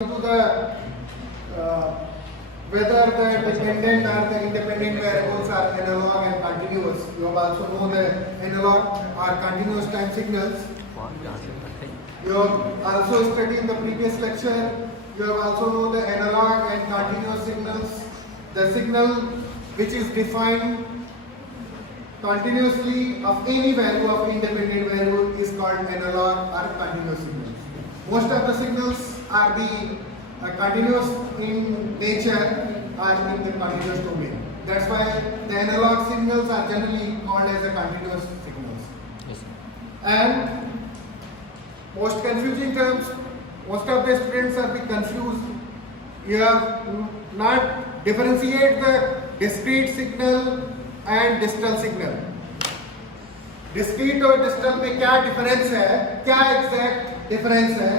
to the whether the dependent or the independent variables are analog and continuous. You have also know the analog or continuous time signals. You have also studied in the previous lecture. You have also know the analog and continuous signals. The signal which is defined continuously of any value of independent variable is called analog or continuous signals. Most of the signals are the continuous in nature or in the continuous domain. That's why the analog signals are generally called as a continuous signals. Yes. And most confusing terms, most of the students are be confused. You have not differentiate the discrete signal and distal signal. Discrete और digital में क्या difference है, क्या exact difference है,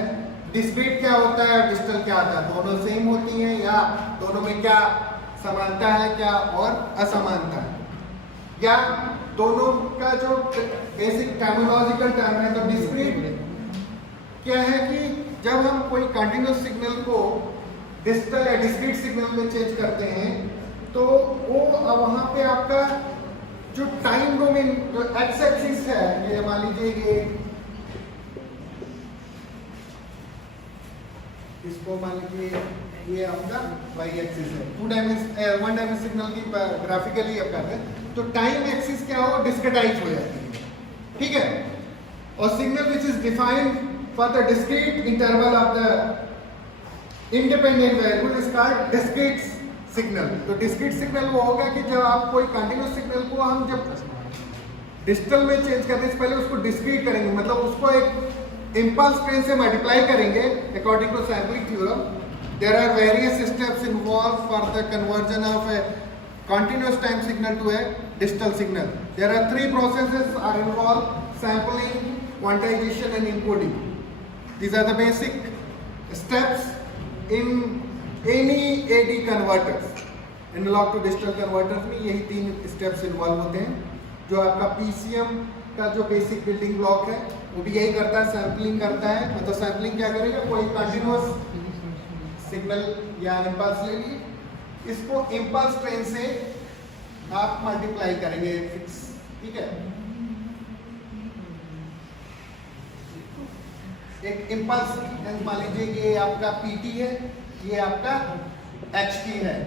discrete क्या होता है और डिजिटल क्या होता है, दोनों सेम होती हैं या दोनों में क्या समानता है क्या और असमानता है, या दोनों का जो बेसिक टर्मिनोलॉजिकल टर्म है. तो डिस्क्रीट क्या है कि जब हम कोई कंटिन्यूस सिग्नल को डिजिटल या डिस्क्रीट सिग्नल में चेंज करते हैं तो वो वहां पे आपका जो टाइम डोमेन जो एक्स एक्सिस है, ये मान लीजिए इसको मान लीजिए ये आपका वाई एक्सिस है, वन डायमेंशन सिग्नल की ग्राफिकली आप कर रहे हैं तो टाइम एक्सिस क्या हो डिस्क्रिटाइज हो जाती है, ठीक है. और signal which is defined for the discrete interval of the independent variable is called discrete signal. तो डिस्क्रीट सिग्नल वो होगा कि जब आप कोई कंटिन्यूस सिग्नल को हम जब डिजिटल में चेंज करने से पहले उसको डिस्क्रीट करेंगे, मतलब उसको एक इम्पल्स ट्रेन से मल्टीप्लाई करेंगे according to sampling theorem. There are various steps involve for the conversion of a continuous time signal to a digital signal. There are 3 processes are involve: sampling, quantization and encoding. These are the basic steps in any AD converters. Analogue to digital converters में यही 3 steps involve होते हैं. जो आपका PCM का जो basic building block है वो भी यही करता है, सैंपलिंग करता है. मतलब सैंपलिंग क्या करेगा, कोई कंटिन्यूस सिग्नल या इम्पल्स ले लिए, इसको इम्पल्स ट्रेन से आप मल्टीप्लाई करेंगे फिक्स, ठीक है. एक इम्पल्स मान लीजिए ये आपका पीटी है, ये आपका एचटी है,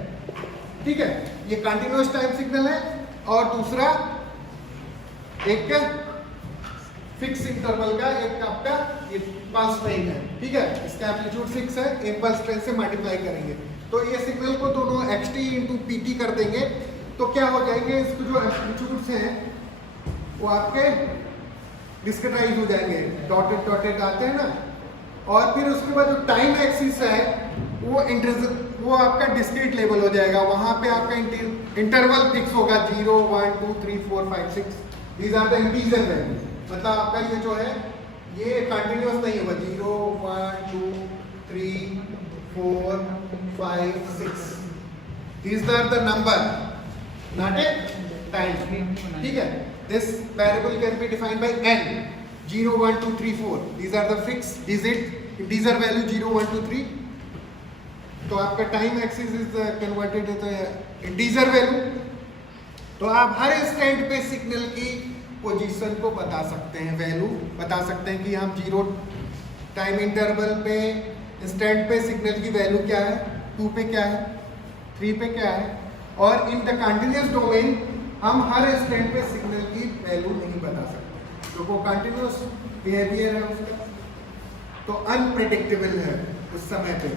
ठीक है. ये कंटिन्यूस टाइम सिग्नल है और दूसरा एक फिक्स इंटरवल का एक आपका ये पल्स ट्रेन है, ठीक है. इसका एम्पलीट्यूड फिक्स है, इम्पल्स ट्रेन से मल्टीप्लाई करेंगे तो ये सिग्नल को दोनों एक्सटी इंटू पीटी कर देंगे तो क्या हो जाएंगे, इसको जो एम्पलीट्यूड्स हैं वो आपके डिस्क्रिटाइज हो जाएंगे, डॉटेड डॉटेड आते हैं ना. और फिर उसके बाद जो टाइम एक्सिस है वो आपका डिस्क्रीट लेवल हो जाएगा. वहां पे आपका इंटरवल फिक्स होगा 0, 1, 2, 3, 4, 5, 6. These are the integer value. मतलब आपका ये जो है ये कंटिन्यूस नहीं होगा. 0, 1, 2, 3, 4, 5, 6. These are the number, not a time, ठीक है. This variable can be defined by n. 0, 1, 2, 3, 4. These are the fixed digit integer value 0, 1, 2, 3. तो आपका time axis is converted to integer value. तो आप हर इंस्टेंट पे सिग्नल की पोजीशन को बता सकते हैं, वैल्यू बता सकते हैं कि हम 0 टाइम इंटरवल पे इंस्टेंट पे सिग्नल की वैल्यू क्या है, 2 पे क्या है, 3 पे क्या है. और इन द कंटिन्यूस डोमेन हम हर इंस्टेंट पे सिग्नल की वैल्यू नहीं बता सकते, तो वो कंटिन्यूस बिहेवियर है उसका, तो अनप्रेडिक्टेबल है. उस समय पे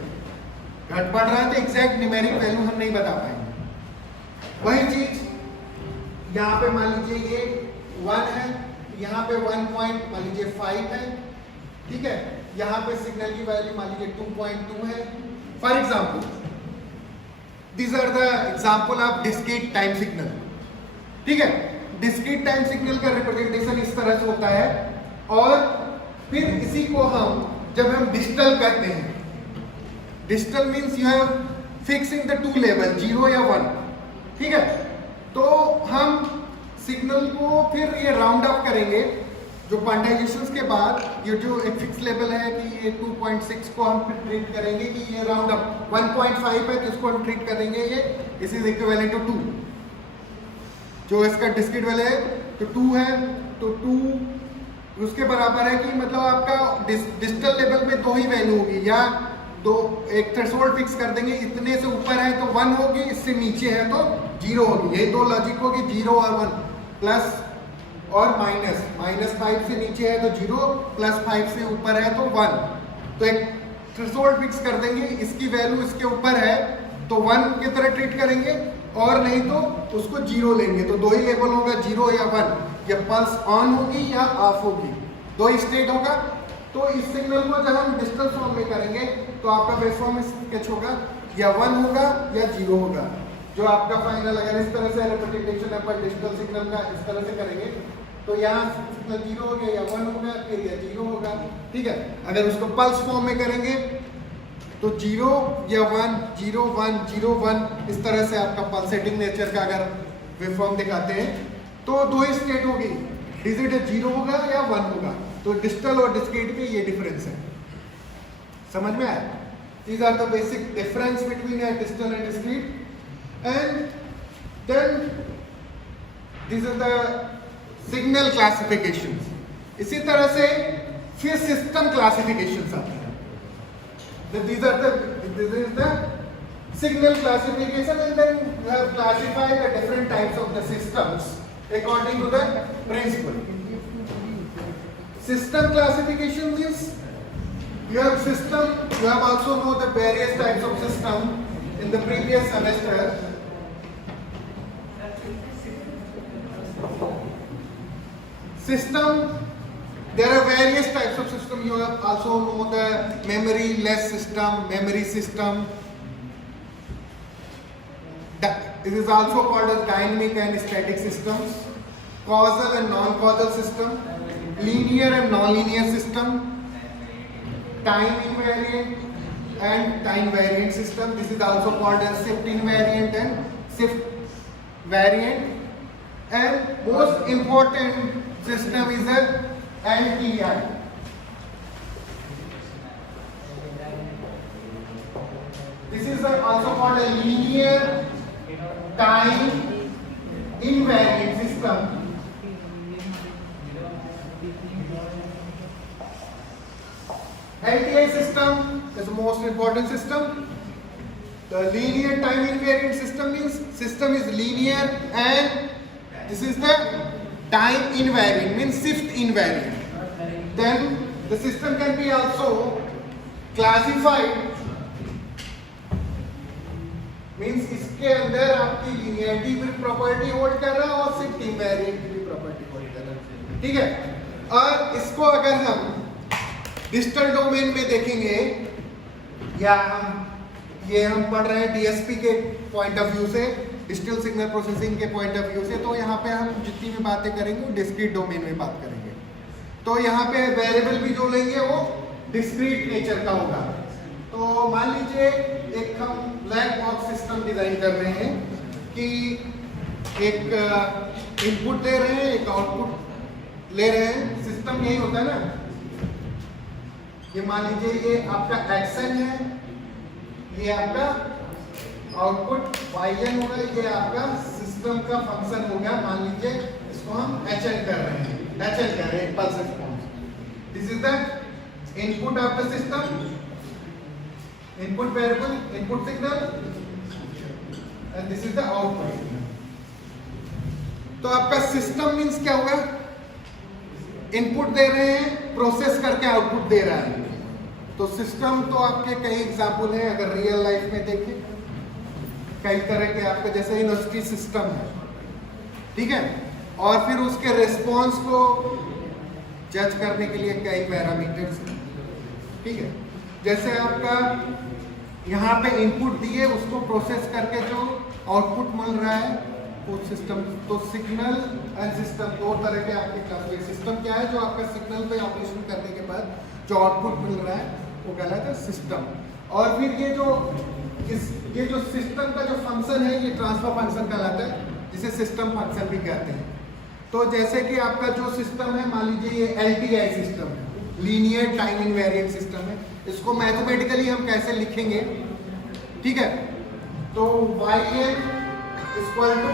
घट बढ़ रहा है तो एग्जैक्ट न्यूमेरिक वैल्यू हम नहीं बता पाएंगे. वही चीज यहाँ पे मान लीजिए ये 1 है, यहाँ पे 1 पॉइंट मान लीजिए 5 है, ठीक है. यहाँ पे सिग्नल की वैल्यू मान लीजिए 2.2 है. For example these are the example of discrete time signal, ठीक है. डिस्क्रीट टाइम सिग्नल का रिप्रेजेंटेशन इस तरह से होता है. और फिर इसी को जब हम डिजिटल करते हैं, digital means you have fixing the 2 level 0 या 1, ठीक है. तो हम सिग्नल को फिर ये राउंड अप करेंगे जो क्वांटाइजेशंस के बाद ये जो एक फिक्स लेवल है कि ये 2.6 को हम ट्रीट करेंगे कि ये राउंड अप 1.5 है तो इसको हम ट्रीट करेंगे ये इस इज इक्विवेलेंट टू 2। जो इसका डिस्क्रीट वैल्यू है तो 2 है तो 2 उसके बराबर है कि मतलब आपका डिजिटल लेवल में 2 ही वैल्यू होगी या तो एक थ्रेशोल्ड फिक्स कर देंगे, इतने से ऊपर है तो 1 होगी, इससे नीचे है तो 0 होगी। यही 2 लॉजिक होगी, 0 और 1 प्लस और माइनस। -5 से नीचे है तो 0, +5 से ऊपर है तो 1। तो एक थ्रेशोल्ड फिक्स कर देंगे, इसकी वैल्यू इसके ऊपर है तो 1 की तरह ट्रीट करेंगे और नहीं तो उसको 0 लेंगे। तो 2 ही लेवल होगा, 0 या 1, या पल्स ऑन होगी या ऑफ होगी, 2 ही स्टेट होगा। तो इस सिग्नल को जब हम डिजिटल फॉर्म में करेंगे तो आपका वेवफॉर्म स्केच होगा या 1 होगा या 0 होगा। जो आपका फाइनल अगर इस तरह से रिप्रेजेंटेशन है पर डिजिटल सिग्नल का इस तरह से करेंगे तो यहाँ सिग्नल 0 हो गया या 1 होगा फिर या 0 होगा, ठीक है। अगर उसको पल्स फॉर्म में करेंगे तो 0 या 1, 0 1 0 1 इस तरह से आपका पल्सेटिंग नेचर का अगर वेवफॉर्म दिखाते हैं तो 2 ही स्टेट होगी, डिजिट 0 होगा या 1 होगा। तो डिजिटल और डिस्क्रीट में ये डिफरेंस है, समझ में आया? These are the basic difference between a digital and discrete, and then these are the signal classifications. इसी तरह से फिर सिस्टम क्लासिफिकेशंस आते हैं। This is the signal classification, and then we have classified the different types of the systems according to the principle. System classification means you have system, you have also know the various types of system in the previous semester. System, there are various types of system. You have also know the memory less system, memory system. It is also called as dynamic and static systems, causal and non-causal system, linear and non-linear system, time invariant and time variant system. This is also called as shift invariant and shift variant. And most important system is a LTI. This is also called a linear time invariant system. LTI system is the most important system. The linear time invariant system means system is linear and this is the time invariant means shift invariant. Then the system can be also classified means इसके अंदर आपकी linearity भी property hold कर रहा है और shift invariant की भी प्रॉपर्टी होल्ड कर रहा है, ठीक है। और इसको अगर हम डिजिटल डोमेन में देखेंगे या हम पढ़ रहे हैं डीएसपी के पॉइंट ऑफ व्यू से, डिजिटल सिग्नल प्रोसेसिंग के पॉइंट ऑफ व्यू से, तो यहाँ पे हम जितनी भी बातें करेंगे डिस्क्रीट डोमेन में बात करेंगे। तो यहाँ पे वेरिएबल भी जो लेंगे वो डिस्क्रीट नेचर का होगा। तो मान लीजिए एक हम ब्लैक बॉक्स सिस्टम डिजाइन कर रहे हैं कि एक इनपुट दे रहे हैं एक आउटपुट ले रहे हैं। सिस्टम यही होता है ना, ये मान लीजिए ये आपका एक्शन है, ये आपका आउटपुट yn होगा, ये आपका सिस्टम का फंक्शन हो गया। मान लीजिए इसको हम hn कर रहे हैं, pulse response. This is the input of the system, input variable, input signal, and this is the output. तो आपका सिस्टम मींस क्या होगा? इनपुट दे रहे हैं, प्रोसेस करके आउटपुट दे रहा है। तो सिस्टम तो आपके कई एग्जाम्पल हैं, अगर रियल लाइफ में देखें कई तरह के आपके जैसे यूनिवर्सिटी सिस्टम है, ठीक है। और फिर उसके रिस्पॉन्स को जज करने के लिए कई पैरामीटर्स हैं, ठीक है। जैसे आपका यहाँ पे इनपुट दिए, उसको प्रोसेस करके जो आउटपुट मिल रहा है वो सिस्टम। तो सिग्नल एंड सिस्टम दो तरह के आपके क्लास। सिस्टम क्या है? जो आपका सिग्नल पे ऑपरेशन करने के बाद जो आउटपुट मिल रहा है वो कहलाता है सिस्टम। और फिर ये जो सिस्टम का जो फंक्शन है ये ट्रांसफर फंक्शन कहलाता है, जिसे सिस्टम फंक्शन भी कहते हैं। तो जैसे कि आपका जो सिस्टम है, मान लीजिए ये LTI सिस्टम है, लीनियर टाइम इनवेरिएंट सिस्टम है। इसको मैथमेटिकली हम कैसे लिखेंगे, ठीक है। तो YN इक्वल टू